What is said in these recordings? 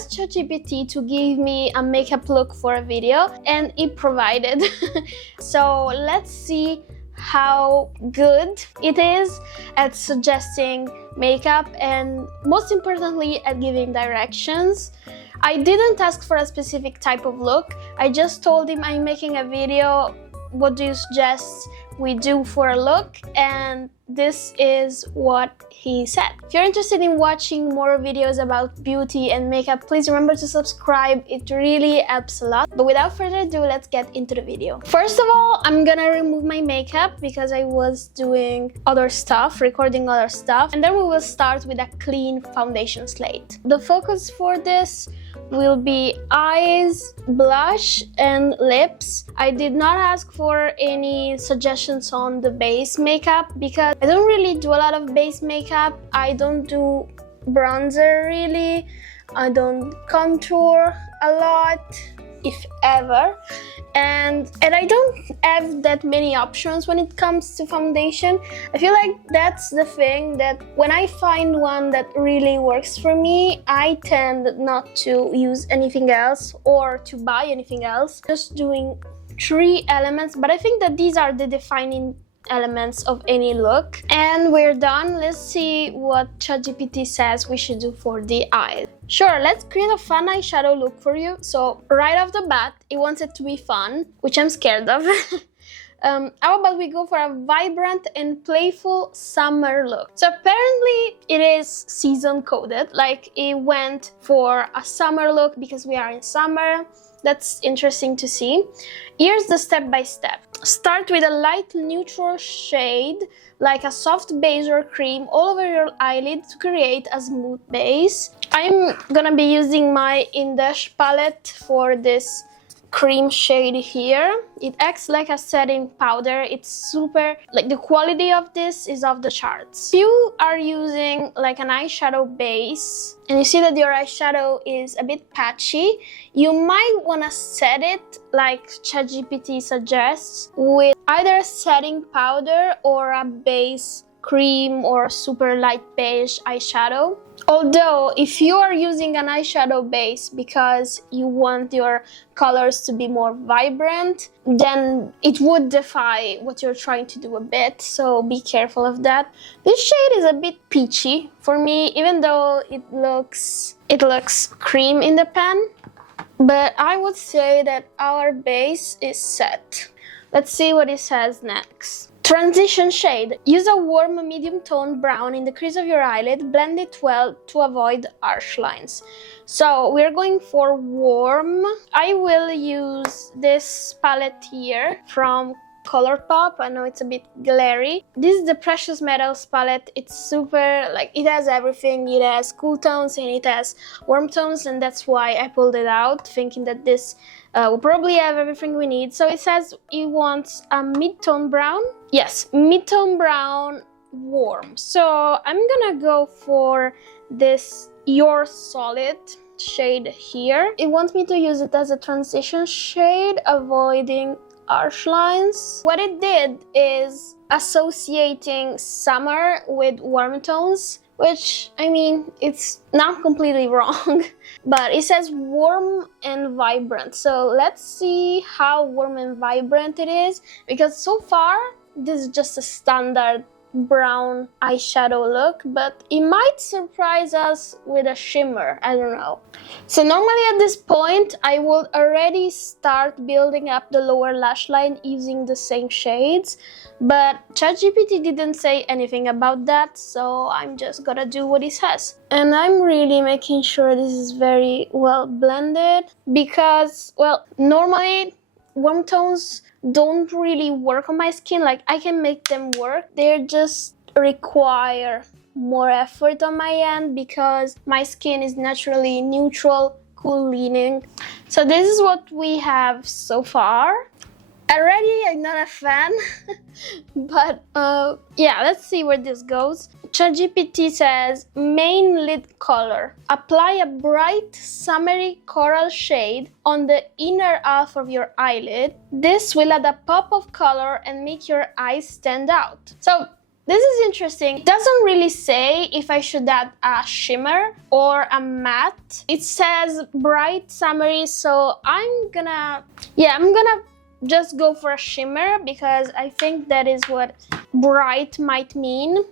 asked ChatGPT to give me a makeup look for a video, and it provided. So let's see how good it is at suggesting makeup and most importantly at giving directions. I didn't ask for a specific type of look. I just told him I'm making a video, what do you suggest we do for a look? And this is what he said. If you're interested in watching more videos about beauty and makeup, please remember to subscribe. It really helps a lot. But without further ado, let's get into the video. First of all, I'm gonna remove my makeup because I was doing other stuff, recording other stuff. And then we will start with a clean foundation slate. The focus for this will be eyes, blush, and lips. I did not ask for any suggestions on the base makeup because I don't really do a lot of base makeup. I don't do bronzer really. I don't contour a lot, if ever. And I don't have that many options when it comes to foundation. I feel like that's the thing, that when I find one that really works for me, I tend not to use anything else or to buy anything else. Just doing 3 elements, but I think that these are the defining elements of any look. And we're done. Let's see what ChatGPT says we should do for the eyes. Sure, let's create a fun eyeshadow look for you. So right off the bat, it wants it to be fun, which I'm scared of. How about we go for a vibrant and playful summer look? So apparently it is season coded, like it went for a summer look because we are in summer. That's interesting to see. Here's the step-by-step. Start with a light neutral shade, like a soft base or cream, all over your eyelid to create a smooth base. I'm gonna be using my Indash palette for this cream shade here. It acts like a setting powder. It's super, like the quality of this is off the charts. If you are using like an eyeshadow base and you see that your eyeshadow is a bit patchy, you might want to set it like ChatGPT suggests with either a setting powder or a base cream or super light beige eyeshadow. Although if you are using an eyeshadow base because you want your colors to be more vibrant, then it would defy what you're trying to do a bit, so be careful of that. This shade is a bit peachy for me, even though it looks cream in the pan, but I would say that our base is set. Let's see what it says next. Transition shade. Use a warm medium tone brown in the crease of your eyelid. Blend it well to avoid harsh lines. So we're going for warm. I will use this palette here from Colourpop. I know it's a bit glary. This is the Precious Metals palette. It's super, like, it has everything. It has cool tones and it has warm tones, and that's why I pulled it out, thinking that this will probably have everything we need. So it says it wants a mid-tone brown. Yes, mid-tone brown, warm. So I'm gonna go for this Your Solid shade here. It wants me to use it as a transition shade, avoiding harsh lines. What it did is associating summer with warm tones, which, I mean, it's not completely wrong, but it says warm and vibrant. So let's see how warm and vibrant it is, because so far this is just a standard brown eyeshadow look, but it might surprise us with a shimmer. I don't know. So normally at this point I would already start building up the lower lash line using the same shades, but ChatGPT didn't say anything about that, so I'm just gonna do what it says. And I'm really making sure this is very well blended because, well, normally warm tones don't really work on my skin. Like, I can make them work, they just require more effort on my end because my skin is naturally neutral, cool leaning. So this is what we have so far. Already I'm not a fan, but yeah, let's see where this goes. ChatGPT says main lid color. Apply a bright summery coral shade on the inner half of your eyelid. This will add a pop of color and make your eyes stand out. So this is interesting. It doesn't really say if I should add a shimmer or a matte. It says bright summery, so I'm gonna just go for a shimmer because I think that is what bright might mean.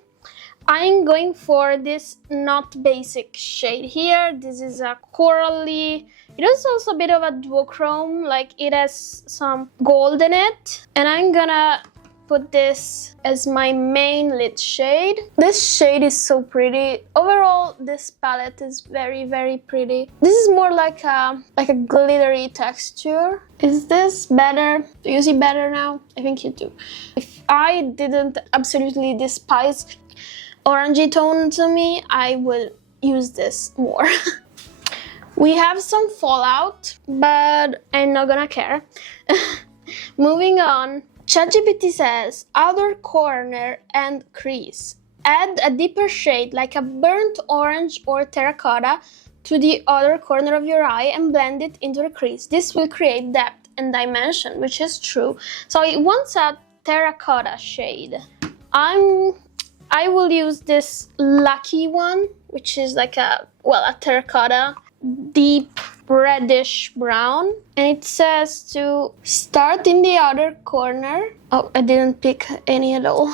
I'm going for this not basic shade here. This is a corally. It is also a bit of a duochrome, like it has some gold in it. And I'm gonna put this as my main lid shade. This shade is so pretty. Overall, this palette is very, very pretty. This is more like a glittery texture. Is this better? Do you see better now? I think you do. If I didn't absolutely despise orangey tone to me, I will use this more. We have some fallout, but I'm not gonna care. Moving on, ChatGPT says outer corner and crease. Add a deeper shade like a burnt orange or terracotta to the outer corner of your eye and blend it into the crease. This will create depth and dimension, which is true. So it wants a terracotta shade. I will use this lucky one, which is like a terracotta, deep reddish brown. And it says to start in the outer corner. Oh, I didn't pick any at all.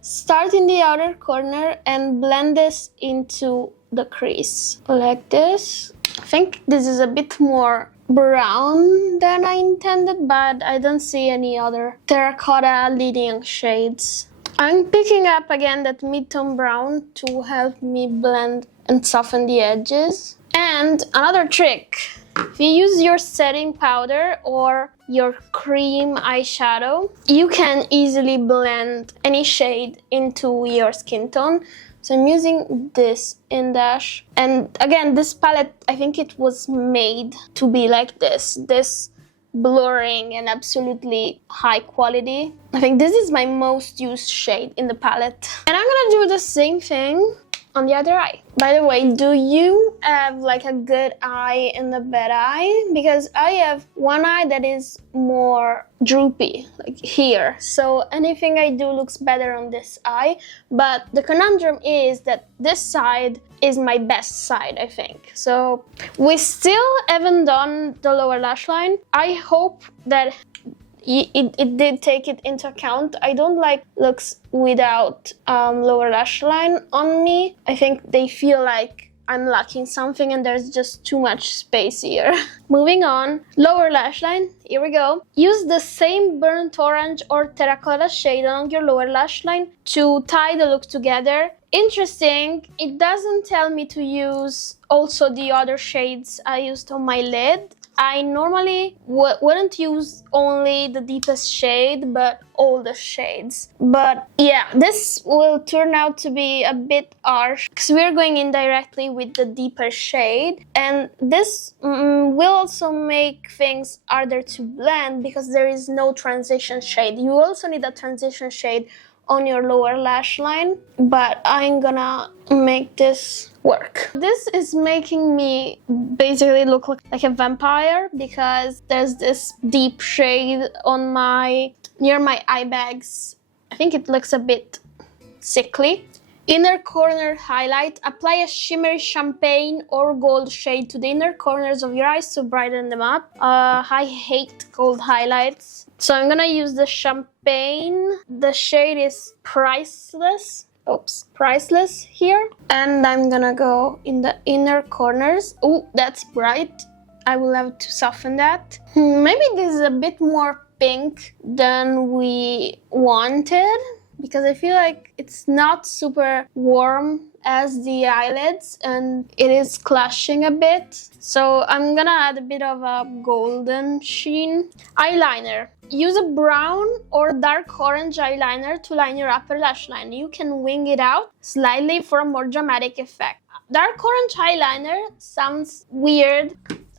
Start in the outer corner and blend this into the crease, like this. I think this is a bit more brown than I intended, but I don't see any other terracotta leading shades. I'm picking up again that mid-tone brown to help me blend and soften the edges. And another trick, if you use your setting powder or your cream eyeshadow, you can easily blend any shade into your skin tone. So I'm using this in Dash. And again, this palette, I think it was made to be like this blurring and absolutely high quality. I think this is my most used shade in the palette. And I'm gonna do the same thing on the other eye. By the way, do you have like a good eye and a bad eye? Because I have one eye that is more droopy, like here. So anything I do looks better on this eye. But the conundrum is that this side is my best side, I think. So we still haven't done the lower lash line. I hope that it did take it into account. I don't like looks without lower lash line on me. I think they feel like I'm lacking something and there's just too much space here. Moving on, lower lash line, here we go. Use the same burnt orange or terracotta shade on your lower lash line to tie the look together. Interesting, it doesn't tell me to use also the other shades I used on my lid. I normally wouldn't use only the deepest shade, but all the shades. But yeah, this will turn out to be a bit harsh because we're going in directly with the deeper shade. And this will also make things harder to blend because there is no transition shade. You also need a transition shade on your lower lash line, but I'm gonna make this work. This is making me basically look like a vampire because there's this deep shade on near my eye bags. I think it looks a bit sickly. Inner corner highlight. Apply a shimmery champagne or gold shade to the inner corners of your eyes to brighten them up. I hate gold highlights. So I'm gonna use the champagne. The shade is Priceless. Oops, Priceless here. And I'm gonna go in the inner corners. Oh, that's bright. I will have to soften that. Maybe this is a bit more pink than we wanted, because I feel like it's not super warm as the eyelids and it is clashing a bit. So I'm gonna add a bit of a golden sheen. Eyeliner. Use a brown or dark orange eyeliner to line your upper lash line. You can wing it out slightly for a more dramatic effect. Dark orange eyeliner sounds weird.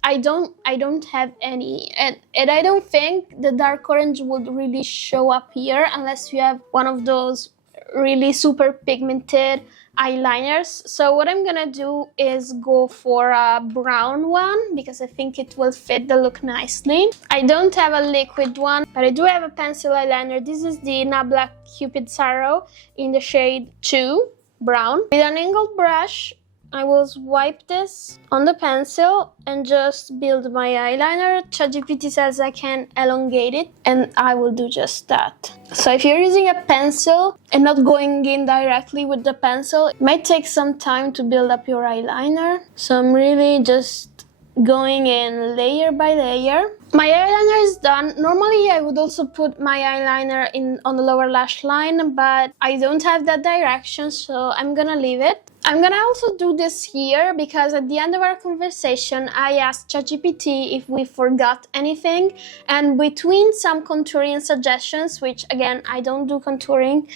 I don't have any, and I don't think the dark orange would really show up here unless you have one of those really super pigmented eyeliners. So what I'm gonna do is go for a brown one because I think it will fit the look nicely. I don't have a liquid one, but I do have a pencil eyeliner. This is the Nabla Cupid's Arrow in the shade 2, brown. With an angled brush, I will wipe this on the pencil and just build my eyeliner. ChatGPT says I can elongate it, and I will do just that. So if you're using a pencil and not going in directly with the pencil, it might take some time to build up your eyeliner. So I'm really just going in layer by layer. My eyeliner is done. Normally I would also put my eyeliner on the lower lash line, but I don't have that direction, so I'm gonna leave it. I'm gonna also do this here because at the end of our conversation I asked ChatGPT if we forgot anything, and between some contouring suggestions, which again I don't do contouring,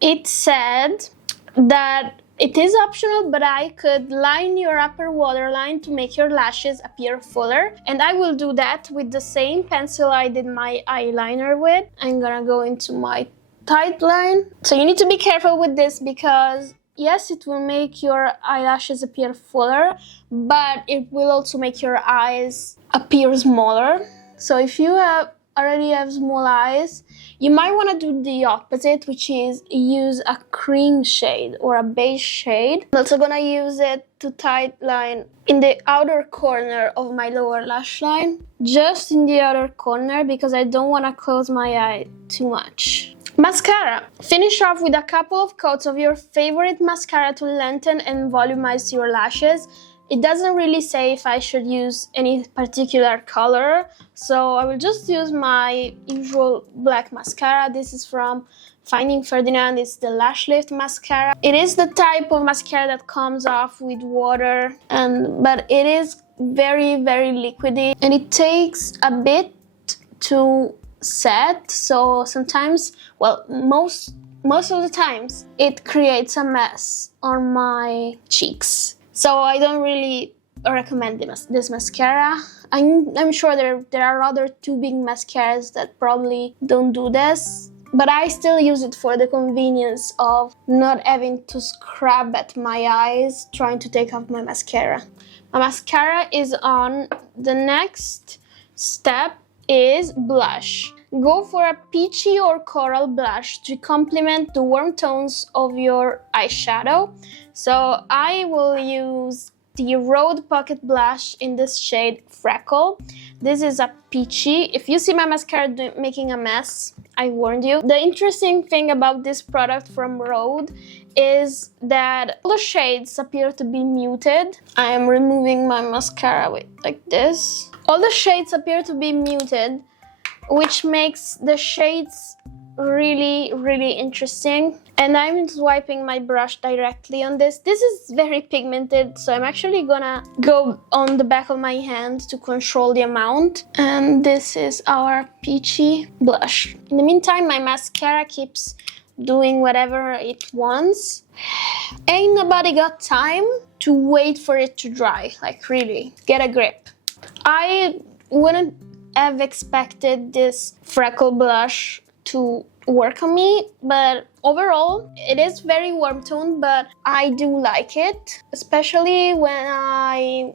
it said that it is optional, but I could line your upper waterline to make your lashes appear fuller. And I will do that with the same pencil I did my eyeliner with. I'm gonna go into my tight line. So you need to be careful with this because yes, it will make your eyelashes appear fuller, but it will also make your eyes appear smaller. So if you already have small eyes, you might want to do the opposite, which is use a cream shade or a beige shade. I'm also gonna use it to tight line in the outer corner of my lower lash line, just in the outer corner because I don't want to close my eye too much. Mascara. Finish off with a couple of coats of your favorite mascara to lengthen and volumize your lashes. It doesn't really say if I should use any particular color, so I will just use my usual black mascara. This is from Finding Ferdinand. It's the Lash Lift mascara. It is the type of mascara that comes off with water, but it is very, very liquidy and it takes a bit to set. So sometimes, well, most of the times, it creates a mess on my cheeks. So I don't really recommend this mascara. I'm sure there are other tubing mascaras that probably don't do this, but I still use it for the convenience of not having to scrub at my eyes trying to take off my mascara. My mascara is on. The next step is blush. Go for a peachy or coral blush to complement the warm tones of your eyeshadow. So I will use the Rhode Pocket Blush in this shade Freckle. This is a peachy. If you see my mascara making a mess, I warned you. The interesting thing about this product from Rhode is that all the shades appear to be muted. I am removing my mascara with like this. All the shades appear to be muted, which makes the shades really, really interesting. And I'm swiping my brush directly on this. This is very pigmented, so I'm actually gonna go on the back of my hand to control the amount. And this is our peachy blush. In the meantime, my mascara keeps doing whatever it wants. Ain't nobody got time to wait for it to dry. Like, really, get a grip. I wouldn't have expected this Freckle blush to work on me, but overall it is very warm toned, but I do like it, especially when I'm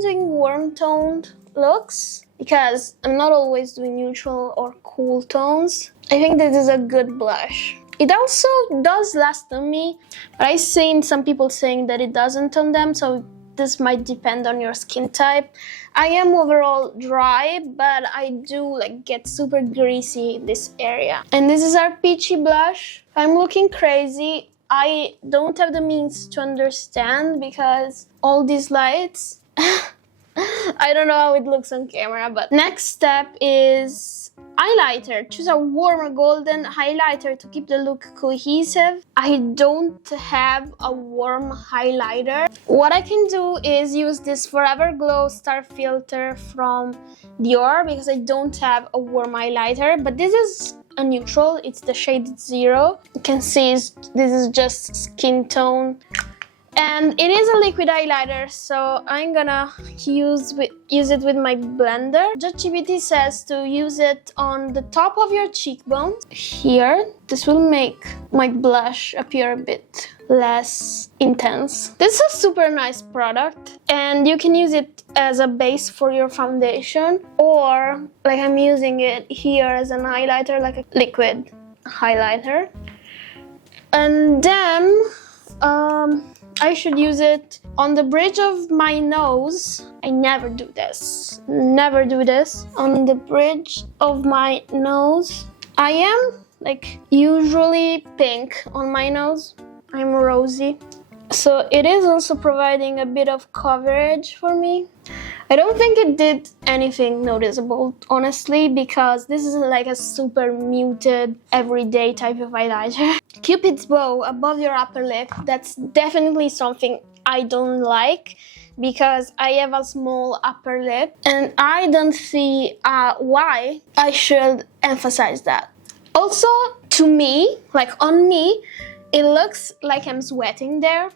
doing warm toned looks, because I'm not always doing neutral or cool tones. I think this is a good blush. It also does last on me, but I've seen some people saying that it doesn't on them, so this might depend on your skin type. I am overall dry, but I do get super greasy in this area. And this is our peachy blush. I'm looking crazy. I don't have the means to understand because all these lights, I don't know how it looks on camera, but next step is highlighter. Choose a warm golden highlighter to keep the look cohesive. I don't have a warm highlighter. What I can do is use this Forever Glow Star Filter from Dior because I don't have a warm highlighter, but this is a neutral. It's the shade 0. You can see this is just skin tone And it is a liquid highlighter, so I'm gonna use it with my blender. ChatGPT says to use it on the top of your cheekbones here. This will make my blush appear a bit less intense. This is a super nice product, and you can use it as a base for your foundation, or like I'm using it here as an highlighter, like a liquid highlighter. And then I should use it on the bridge of my nose. I never do this. Never do this. On the bridge of my nose. I am like usually pink on my nose. I'm rosy. So it is also providing a bit of coverage for me. I don't think it did anything noticeable, honestly, because this is like a super muted, everyday type of highlighter. Cupid's bow above your upper lip, that's definitely something I don't like, because I have a small upper lip, and I don't see why I should emphasize that. Also, to me, like on me, it looks like I'm sweating there.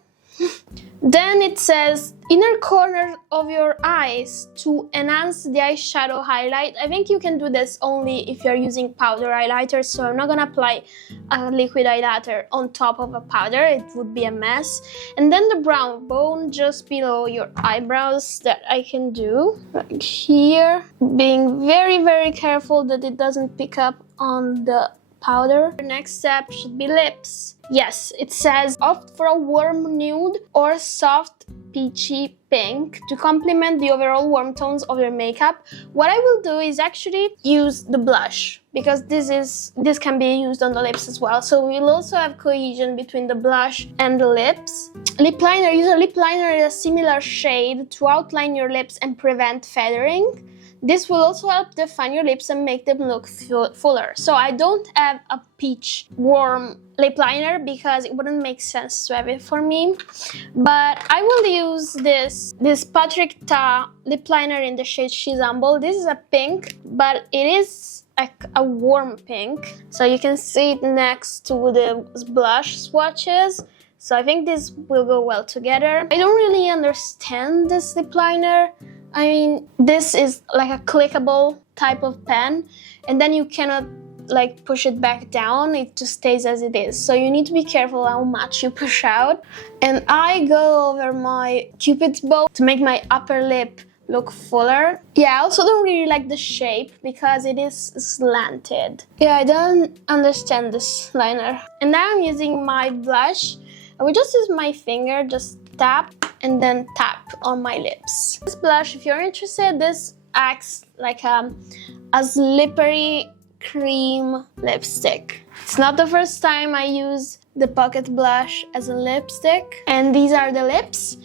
Then it says inner corner of your eyes to enhance the eyeshadow highlight. I think you can do this only if you're using powder highlighter, so I'm not gonna apply a liquid highlighter on top of a powder, it would be a mess. And then the brow bone just below your eyebrows that I can do right here, being very, very careful that it doesn't pick up on the powder. The next step should be lips. Yes, it says opt for a warm nude or soft peachy pink to complement the overall warm tones of your makeup. What I will do is actually use the blush, because this can be used on the lips as well. So we'll also have cohesion between the blush and the lips. Lip liner, use a lip liner in a similar shade to outline your lips and prevent feathering. This will also help define your lips and make them look fuller. So I don't have a peach warm lip liner because it wouldn't make sense to have it for me. But I will use this Patick lip liner in the shade She's Humble. This is a pink, but it is like a warm pink. So you can see it next to the blush swatches. So I think this will go well together. I don't really understand this lip liner. I mean, this is like a clickable type of pen, and then you cannot like push it back down, it just stays as it is. So you need to be careful how much you push out. And I go over my Cupid's bow to make my upper lip look fuller. Yeah, I also don't really like the shape because it is slanted. Yeah, I don't understand this liner. And now I'm using my blush. I will just use my finger, just tap and then tap on my lips. This blush, if you're interested, this acts like a slippery cream lipstick. It's not the first time I use the pocket blush as a lipstick. And these are the lips.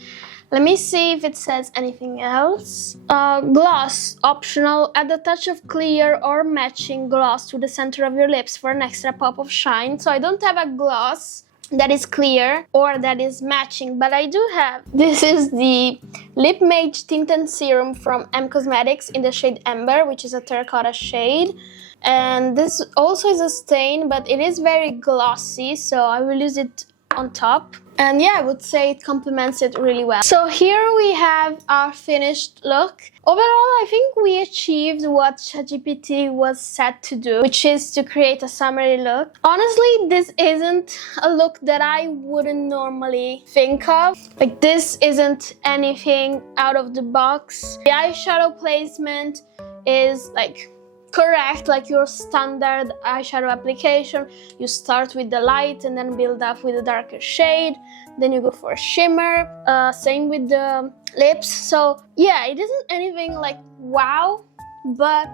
Let me see if it says anything else. Gloss, optional. Add a touch of clear or matching gloss to the center of your lips for an extra pop of shine. So I don't have a gloss that is clear or that is matching, but I do have. This is the Lip Mage Tint and Serum from M Cosmetics in the shade Ember, which is a terracotta shade. And this also is a stain, but it is very glossy, so I will use it on top. And yeah, I would say it complements it really well. So here we have our finished look. Overall, I think we achieved what ChatGPT was set to do, which is to create a summery look. Honestly, this isn't a look that I wouldn't normally think of. Like, this isn't anything out of the box. The eyeshadow placement is like correct, like your standard eyeshadow application. You start with the light and then build up with a darker shade, then you go for a shimmer, same with the lips. So yeah, it isn't anything like wow, but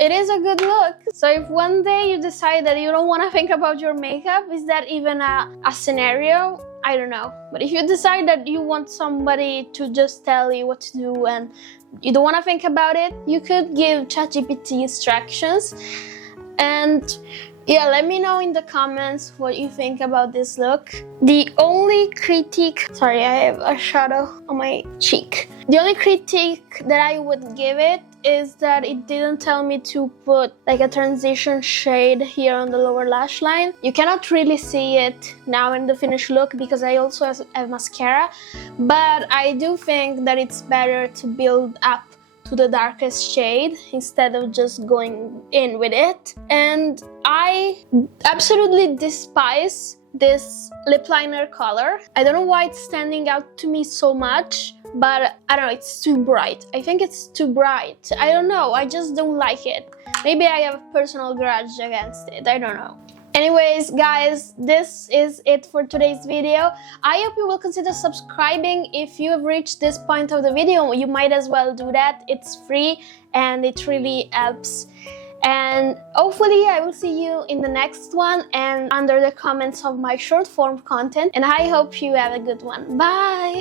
it is a good look. So if one day you decide that you don't want to think about your makeup, is that even a scenario? I don't know. But if you decide that you want somebody to just tell you what to do and you don't want to think about it, you could give ChatGPT instructions. And yeah, let me know in the comments what you think about this look. The only critique, sorry, I have a shadow on my cheek. The only critique that I would give it is that it didn't tell me to put like a transition shade here on the lower lash line. You cannot really see it now in the finished look because I also have mascara, but I do think that it's better to build up to the darkest shade instead of just going in with it. And I absolutely despise this lip liner color. I don't know why it's standing out to me so much, but I don't know, it's too bright. I think it's too bright. I don't know, I just don't like it. Maybe I have a personal grudge against it, I don't know. Anyways, guys, this is it for today's video. I hope you will consider subscribing. If you have reached this point of the video, you might as well do that. It's free and it really helps. And hopefully I will see you in the next one and under the comments of my short form content. And I hope you have a good one. Bye!